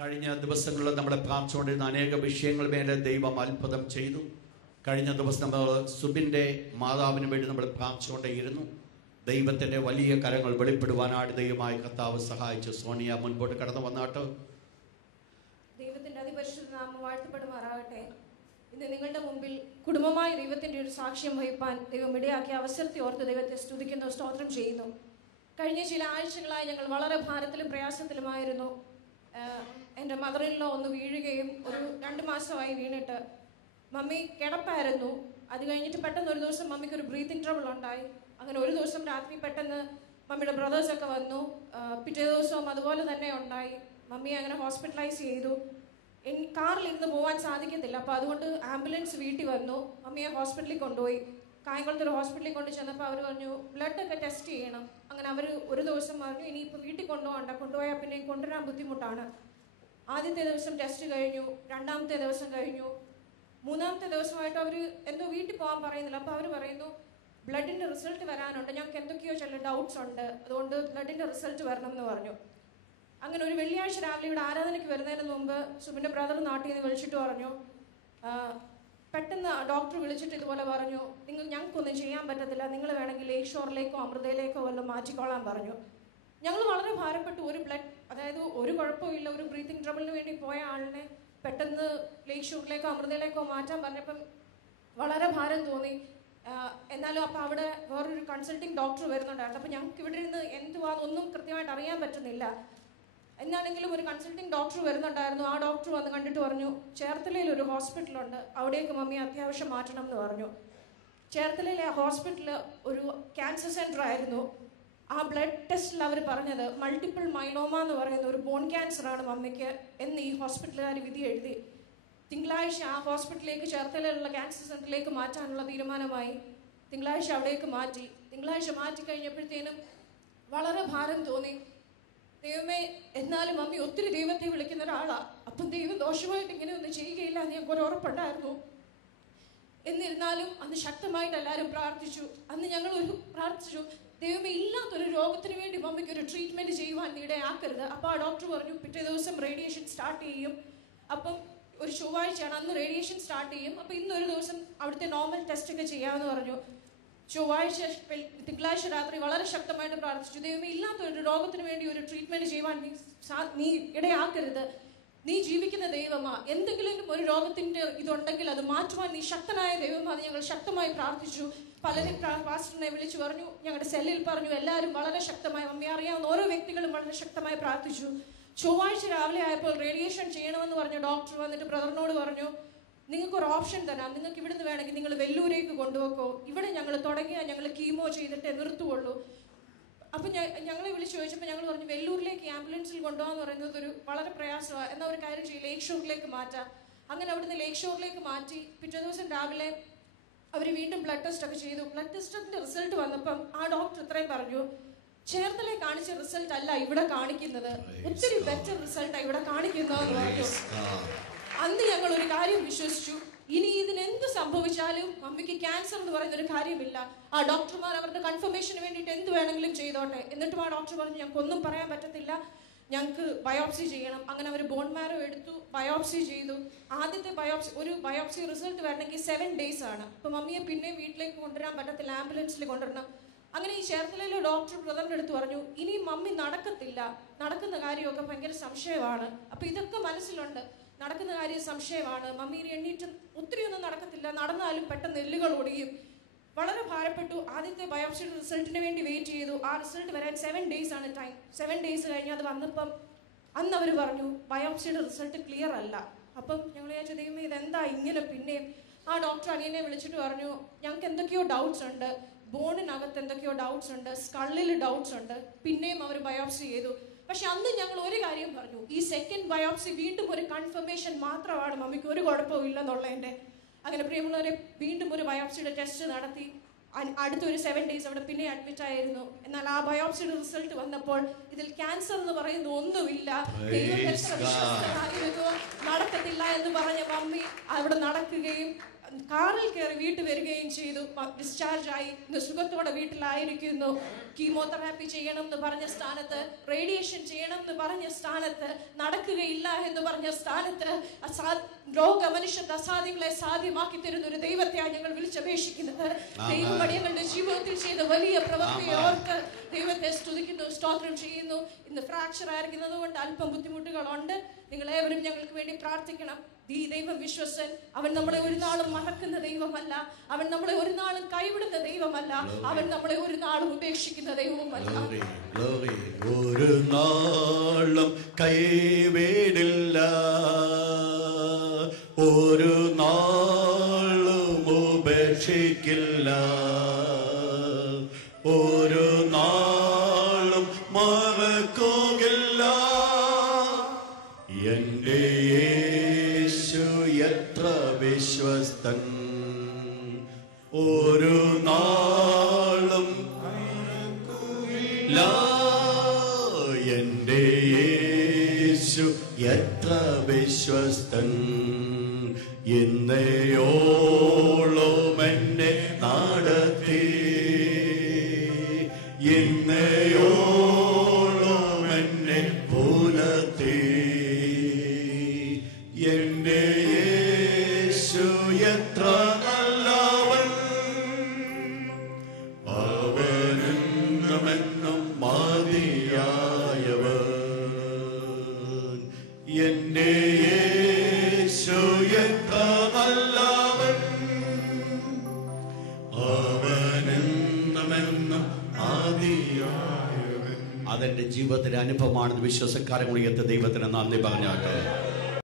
കഴിഞ്ഞ ദിവസങ്ങളിൽ നമ്മളെ പ്രാർത്ഥിച്ചുകൊണ്ടിരുന്ന അനേക വിഷയങ്ങൾ മേലെ ദൈവം അത്ഭുതം ചെയ്തു. കഴിഞ്ഞ ദിവസം നമ്മൾ സുബിൻ്റെ മാതാവിന് വേണ്ടി നമ്മൾ പ്രാർത്ഥിച്ചുകൊണ്ടേയിരുന്നു. ദൈവത്തിൻ്റെ വലിയ കരങ്ങൾ വെളിപ്പെടുവാനായിട്ട് ദൈവമായ കർത്താവ് സഹായിച്ചു. സോണിയ മുൻപോട്ട് കടന്നു വന്നാട്ടോ. ദൈവത്തിന്റെ അതിപരിശുദ്ധ നാമം വാഴ്ത്തപ്പെടുമാറാകട്ടെ. ഇന്ന് നിങ്ങളുടെ മുമ്പിൽ കുടുംബമായി ദൈവത്തിന്റെ ഒരു സാക്ഷ്യം വഹിപ്പാൻ ദൈവം ഇടയാക്കിയ അവസരത്തെ ഓർത്ത് ദൈവത്തെ സ്തുതിക്കുന്നു, സ്തോത്രം ചെയ്യുന്നു. കഴിഞ്ഞ ചില ആഴ്ചകളായി ഞങ്ങൾ വളരെ ഭാരത്തിലും പ്രയാസത്തിലുമായിരുന്നു. എൻ്റെ മദറിൻലോ ഒന്ന് വീഴുകയും ഒരു 2 മാസമായി വീണിട്ട് മമ്മി കിടപ്പായിരുന്നു. അത് കഴിഞ്ഞിട്ട് പെട്ടെന്ന് ഒരു ദിവസം മമ്മിക്ക് ഒരു ബ്രീത്തിങ് ട്രബിൾ ഉണ്ടായി. അങ്ങനെ ഒരു ദിവസം രാത്രി പെട്ടെന്ന് മമ്മിയുടെ ബ്രദേഴ്സൊക്കെ വന്നു. പിറ്റേ ദിവസവും അതുപോലെ തന്നെ ഉണ്ടായി. മമ്മിയെ അങ്ങനെ ഹോസ്പിറ്റലൈസ് ചെയ്തു. കാറിലിരുന്ന് പോകാൻ സാധിക്കത്തില്ല. അപ്പോൾ അതുകൊണ്ട് ആംബുലൻസ് വീട്ടിൽ വന്നു. മമ്മിയെ ഹോസ്പിറ്റലിൽ കൊണ്ടുപോയി. കായംകുളത്ത് ഒരു ഹോസ്പിറ്റലിൽ കൊണ്ട് ചെന്നപ്പോൾ അവർ പറഞ്ഞു ബ്ലഡൊക്കെ ടെസ്റ്റ് ചെയ്യണം. അങ്ങനെ അവർ ഒരു ദിവസം പറഞ്ഞു ഇനിയിപ്പോൾ വീട്ടിൽ കൊണ്ടുപോയാൽ പിന്നെ കൊണ്ടുവരാൻ ബുദ്ധിമുട്ടാണ്. ആദ്യത്തെ ദിവസം ടെസ്റ്റ് കഴിഞ്ഞു, 2ാമത്തെ ദിവസം കഴിഞ്ഞു, 3ാമത്തെ ദിവസമായിട്ട് അവർ എന്തോ വീട്ടിൽ പോകാൻ പറയുന്നില്ല. അപ്പോൾ അവർ പറയുന്നു ബ്ലഡിൻ്റെ റിസൾട്ട് വരാനുണ്ട്, ഞങ്ങൾക്ക് എന്തൊക്കെയോ ചില ഡൗട്ട്സ് ഉണ്ട്, അതുകൊണ്ട് ബ്ലഡിൻ്റെ റിസൾട്ട് വരണം എന്ന് പറഞ്ഞു. അങ്ങനെ ഒരു വെള്ളിയാഴ്ച രാവിലെ ഇവിടെ ആരാധനയ്ക്ക് വരുന്നതിന് മുമ്പ് സുബിൻ്റെ ബ്രദർ നാട്ടിൽ നിന്ന് വിളിച്ചിട്ട് പറഞ്ഞു, പെട്ടെന്ന് ഡോക്ടർ വിളിച്ചിട്ട് ഇതുപോലെ പറഞ്ഞു ഞങ്ങൾക്കൊന്നും ചെയ്യാൻ പറ്റത്തില്ല, നിങ്ങൾ വേണമെങ്കിൽ ലേക്ക് ഷോറിലേക്കോ അമൃതയിലേക്കോ വല്ലതും മാറ്റിക്കോളാൻ പറഞ്ഞു. ഞങ്ങൾ വളരെ ഭാരപ്പെട്ടു. ഒരു ബ്ലഡ്, അതായത് ഒരു കുഴപ്പമില്ല, ഒരു ബ്രീത്തിങ് ട്രബിളിന് വേണ്ടി പോയ ആളിനെ പെട്ടെന്ന് ലേക്ക് ഷോറിലേക്കോ അമൃതയിലേക്കോ മാറ്റാൻ പറഞ്ഞപ്പം വളരെ ഭാരം തോന്നി. എന്നാലും അപ്പോൾ അവിടെ വേറൊരു കൺസൾട്ടിങ് ഡോക്ടർ വരുന്നുണ്ടായിരുന്നു. അപ്പോൾ ഞങ്ങൾക്ക് ഇവിടെ ഇരുന്ന് എന്തുവാന്നൊന്നും കൃത്യമായിട്ട് അറിയാൻ പറ്റുന്നില്ല. എന്നാണെങ്കിലും ഒരു കൺസൾട്ടിങ് ഡോക്ടർ വരുന്നുണ്ടായിരുന്നു. ആ ഡോക്ടർ വന്ന് കണ്ടിട്ട് പറഞ്ഞു ചേർത്തലയിൽ ഒരു ഹോസ്പിറ്റലുണ്ട്, അവിടേക്ക് മമ്മി അത്യാവശ്യം മാറ്റണം എന്ന് പറഞ്ഞു. ചേർത്തലയിലെ ഹോസ്പിറ്റൽ ഒരു ക്യാൻസർ സെൻ്റർ ആയിരുന്നു. ആ ബ്ലഡ് ടെസ്റ്റിൽ അവർ പറഞ്ഞത് മൾട്ടിപ്പിൾ മൈലോമ എന്ന് പറയുന്ന ഒരു ബോൺ ക്യാൻസറാണ് മമ്മിക്ക് എന്ന് ഈ ഹോസ്പിറ്റലുകാർ വിധി എഴുതി. തിങ്കളാഴ്ച ആ ഹോസ്പിറ്റലിലേക്ക് ചേർത്തലയിലുള്ള ക്യാൻസർ സെൻ്ററിലേക്ക് മാറ്റാനുള്ള തീരുമാനമായി. തിങ്കളാഴ്ച അവിടേക്ക് മാറ്റി. തിങ്കളാഴ്ച മാറ്റി കഴിഞ്ഞപ്പോഴത്തേനും വളരെ ഭാരം തോന്നി. ദൈവമേ, എന്നാലും മമ്മി ഒത്തിരി ദൈവത്തെ വിളിക്കുന്ന ഒരാളാണ്. അപ്പം ദൈവം ദോഷമായിട്ട് ഇങ്ങനെ ഒന്നും ചെയ്യുകയില്ല എന്ന് ഞങ്ങൾക്ക് ഒരു ഉറപ്പുണ്ടായിരുന്നു. എന്നിരുന്നാലും അന്ന് ശക്തമായിട്ട് എല്ലാവരും പ്രാർത്ഥിച്ചു. അന്ന് ഞങ്ങൾ പ്രാർത്ഥിച്ചു, ദൈവമേ ഇല്ലാത്തൊരു രോഗത്തിന് വേണ്ടി മമ്മിക്ക് ഒരു ട്രീറ്റ്മെൻറ്റ് ചെയ്യുവാൻ ഇടയാക്കരുത്. അപ്പോൾ ആ ഡോക്ടർ പറഞ്ഞു പിറ്റേ ദിവസം റേഡിയേഷൻ സ്റ്റാർട്ട് ചെയ്യും. അപ്പം ഒരു ചൊവ്വാഴ്ചയാണ്, അന്ന് റേഡിയേഷൻ സ്റ്റാർട്ട് ചെയ്യും. അപ്പോൾ ഇന്നൊരു ദിവസം അവിടുത്തെ നോർമൽ ടെസ്റ്റൊക്കെ ചെയ്യാമെന്ന് പറഞ്ഞു. ചൊവ്വാഴ്ച തിങ്കളാഴ്ച രാത്രി വളരെ ശക്തമായിട്ട് പ്രാർത്ഥിച്ചു, ദൈവമേ ഇല്ലാത്തൊരു രോഗത്തിന് വേണ്ടി ഒരു ട്രീറ്റ്മെൻറ്റ് ചെയ്യുവാൻ നീ ഇടയാക്കരുത്. നീ ജീവിക്കുന്ന ദൈവമാ, എന്തെങ്കിലും ഒരു രോഗത്തിൻ്റെ ഇതുണ്ടെങ്കിൽ അത് മാറ്റുവാൻ നീ ശക്തനായ ദൈവമാ. അത് ഞങ്ങൾ ശക്തമായി പ്രാർത്ഥിച്ചു. പലരും പാസ്റ്ററിനെ വിളിച്ചു പറഞ്ഞു, ഞങ്ങളുടെ സെല്ലിൽ പറഞ്ഞു, എല്ലാവരും വളരെ ശക്തമായി, മമ്മി അറിയാവുന്ന ഓരോ വ്യക്തികളും വളരെ ശക്തമായി പ്രാർത്ഥിച്ചു. ചൊവ്വാഴ്ച രാവിലെ ആയപ്പോൾ റേഡിയേഷൻ ചെയ്യണമെന്ന് പറഞ്ഞു ഡോക്ടർ വന്നിട്ട് ബ്രദറിനോട് പറഞ്ഞു നിങ്ങൾക്കൊരു ഓപ്ഷൻ തരാം, നിങ്ങൾക്ക് ഇവിടുന്ന് വേണമെങ്കിൽ നിങ്ങൾ വെല്ലൂരേക്ക് കൊണ്ടുപോക്കോ, ഇവിടെ ഞങ്ങൾ തുടങ്ങിയാൽ ഞങ്ങൾ കീമോ ചെയ്തിട്ടേ നിർത്തുകയുള്ളൂ. അപ്പം ഞങ്ങളെ വിളിച്ച് ചോദിച്ചപ്പോൾ ഞങ്ങൾ പറഞ്ഞു വെല്ലൂരിലേക്ക് ആംബുലൻസിൽ കൊണ്ടുപോകാന്ന് പറയുന്നത് ഒരു വളരെ പ്രയാസമാണ്, എന്നാൽ ഒരു കാര്യം ചെയ്യും ലേക്ക് ഷോറിലേക്ക് മാറ്റാം. അങ്ങനെ അവിടുന്ന് ലേക്ക് ഷോറിലേക്ക് മാറ്റി. പിറ്റേ ദിവസം രാവിലെ അവർ വീണ്ടും ബ്ലഡ് ടെസ്റ്റ് ഒക്കെ ചെയ്തു. ബ്ലഡ് ടെസ്റ്റിൻ്റെ റിസൾട്ട് വന്നപ്പം ആ ഡോക്ടർ ഇത്രയും പറഞ്ഞു, ചേർത്തലേ കാണിച്ച റിസൾട്ട് അല്ല ഇവിടെ കാണിക്കുന്നത്, ഒത്തിരി ബെറ്റർ റിസൾട്ടാണ് ഇവിടെ കാണിക്കുന്നതെന്ന് പറഞ്ഞു. അന്ന് ഞങ്ങൾ ഒരു കാര്യം വിശ്വസിച്ചു, ഇനി ഇതിനെന്ത് സംഭവിച്ചാലും മമ്മിക്ക് ക്യാൻസർ എന്ന് പറയുന്ന ഒരു കാര്യമില്ല. ആ ഡോക്ടർമാർ അവരുടെ കൺഫർമേഷന് വേണ്ടിയിട്ട് എന്ത് വേണമെങ്കിലും ചെയ്തോട്ടെ. എന്നിട്ടും ആ ഡോക്ടർ പറഞ്ഞു ഞങ്ങൾക്ക് ഒന്നും പറയാൻ പറ്റത്തില്ല, ഞങ്ങൾക്ക് ബയോപ്സി ചെയ്യണം. അങ്ങനെ അവർ ബോൺ മാരോ എടുത്തു, ബയോപ്സി ചെയ്തു. ആദ്യത്തെ ബയോപ്സി റിസൾട്ട് വരണമെങ്കിൽ 7 days ആണ്. അപ്പോൾ മമ്മിയെ പിന്നെയും വീട്ടിലേക്ക് കൊണ്ടുവരാൻ പറ്റത്തില്ല, ആംബുലൻസിൽ കൊണ്ടുവരണം. അങ്ങനെ ഈ ചേർത്തലയിലെ ഡോക്ടർ ബ്രദറിൻ്റെ അടുത്ത് പറഞ്ഞു ഇനി മമ്മി നടക്കത്തില്ല, നടക്കുന്ന കാര്യമൊക്കെ ഭയങ്കര സംശയമാണ്. അപ്പോൾ ഇതൊക്കെ മനസ്സിലുണ്ട്, നടക്കുന്ന കാര്യം സംശയമാണ്, മമ്മി എണ്ണീറ്റ് ഒത്തിരിയൊന്നും നടക്കത്തില്ല, നടന്നാലും പെട്ടെന്ന് എല്ലുകൾ ഒടിയും. വളരെ ഭാരപ്പെട്ടു. ആദ്യത്തെ ബയോപ്സിയുടെ റിസൾട്ടിന് വേണ്ടി വെയിറ്റ് ചെയ്തു. ആ റിസൾട്ട് വരാൻ 7 days ആണ് ടൈം. 7 days കഴിഞ്ഞ് അത് വന്നപ്പം അന്ന് അവർ പറഞ്ഞു ബയോപ്സിയുടെ റിസൾട്ട് ക്ലിയർ അല്ല. അപ്പം ഞങ്ങൾ വിചാരിച്ചു ദൈവമേ ഇതെന്താ ഇങ്ങനെ. പിന്നെയും ആ ഡോക്ടർ അനിയനെ വിളിച്ചിട്ട് പറഞ്ഞു ഞങ്ങൾക്ക് എന്തൊക്കെയോ ഡൗട്ട്സ് ഉണ്ട്, ബോണിനകത്ത് എന്തൊക്കെയോ ഡൗട്ട്സ് ഉണ്ട്, സ്കള്ളിൽ ഡൗട്ട്സ് ഉണ്ട്. പിന്നെയും അവർ ബയോപ്സി ചെയ്തു. പക്ഷെ അന്ന് ഞങ്ങൾ ഒരു കാര്യം പറഞ്ഞു, ഈ സെക്കൻഡ് ബയോപ്സി വീണ്ടും ഒരു കൺഫർമേഷൻ മാത്രമാണ്, മമ്മിക്ക് ഒരു കുഴപ്പവും ഇല്ലെന്നുള്ളതിൻ്റെ. അങ്ങനെ പ്രിയമുള്ളവരെ വീണ്ടും ഒരു ബയോപ്സിയുടെ ടെസ്റ്റ് നടത്തി. അടുത്തൊരു 7 days അവിടെ പിന്നെ അഡ്മിറ്റ് ആയിരുന്നു. എന്നാൽ ആ ബയോപ്സിയുടെ റിസൾട്ട് വന്നപ്പോൾ ഇതിൽ ക്യാൻസർ എന്ന് പറയുന്ന ഒന്നുമില്ല, ദൈവം എത്ര വിശ്വസ്തനായിരുന്നു, നടക്കത്തില്ല എന്ന് പറഞ്ഞ മമ്മി അവിടെ നടക്കുകയും കാറിൽ കയറി വീട്ടിൽ വരികയും ചെയ്തു. ഡിസ്ചാർജ് ആയി, ഇന്ന് സുഖത്തോടെ വീട്ടിലായിരിക്കുന്നു. കീമോതെറാപ്പി ചെയ്യണം എന്ന് പറഞ്ഞ സ്ഥാനത്ത്, റേഡിയേഷൻ ചെയ്യണം എന്ന് പറഞ്ഞ സ്ഥാനത്ത്, നടക്കുകയില്ല എന്ന് പറഞ്ഞ സ്ഥാനത്ത് മനുഷ്യന്റെ അസാധ്യങ്ങളെ സാധ്യമാക്കി തരുന്ന ഒരു ദൈവത്തെയാണ് ഞങ്ങൾ വിളിച്ചപേക്ഷിക്കുന്നത്. ദൈവം അടിയങ്ങളുടെ ജീവിതത്തിൽ ചെയ്ത വലിയ പ്രവൃത്തിയെ ഓർത്ത് ദൈവത്തെ സ്തുതിക്കുന്നു, സ്തോത്രം ചെയ്യുന്നു. ഇന്ന് ഫ്രാക്ചർ ആയിരിക്കുന്നത് കൊണ്ട് അല്പം ബുദ്ധിമുട്ടുകളുണ്ട്. നിങ്ങളേവരും ഞങ്ങൾക്ക് വേണ്ടി പ്രാർത്ഥിക്കണം. ഈ ദൈവം വിശ്വസൻ. അവൻ നമ്മളെ ഒരു നാളും മറക്കുന്ന ദൈവമല്ല. അവൻ നമ്മളെ ഒരു നാളും കൈവിടുന്ന ദൈവമല്ല. അവൻ നമ്മളെ ഒരു നാളും ഉപേക്ഷിക്കുന്ന ദൈവവുമല്ല. ഒരു നാളും കൈവിടില്ല, ഒരു നാളും ഉപേക്ഷിക്കില്ല, ഒരു നാളും മറക്കുകയില്ല. എന്റെ യേശു എത്ര വിശ്വസ്തൻ, ഒരു നാളും മറക്കുകയില്ല. എന്റെ യേശു എത്ര വിശ്വസ്തൻ, ഇന്നയോളം എന്നെ നടത്തി, ഇന്നയോളം എന്നെ പുലർത്തി. എന്റെ യേശു എത്ര നല്ലവൻ, അവനെന്നും മതിയായവൻ. എന്റെ യേശു എത്ര നല്ലവൻ, അവനെന്നും മതിയായവൻ. അതെന്റെ ജീവിതത്തിലെ അനുഭവമാണെന്ന് വിശ്വാസക്കാരൻ കൂടി ദൈവത്തിന് നന്ദി പറഞ്ഞാട്ടെ.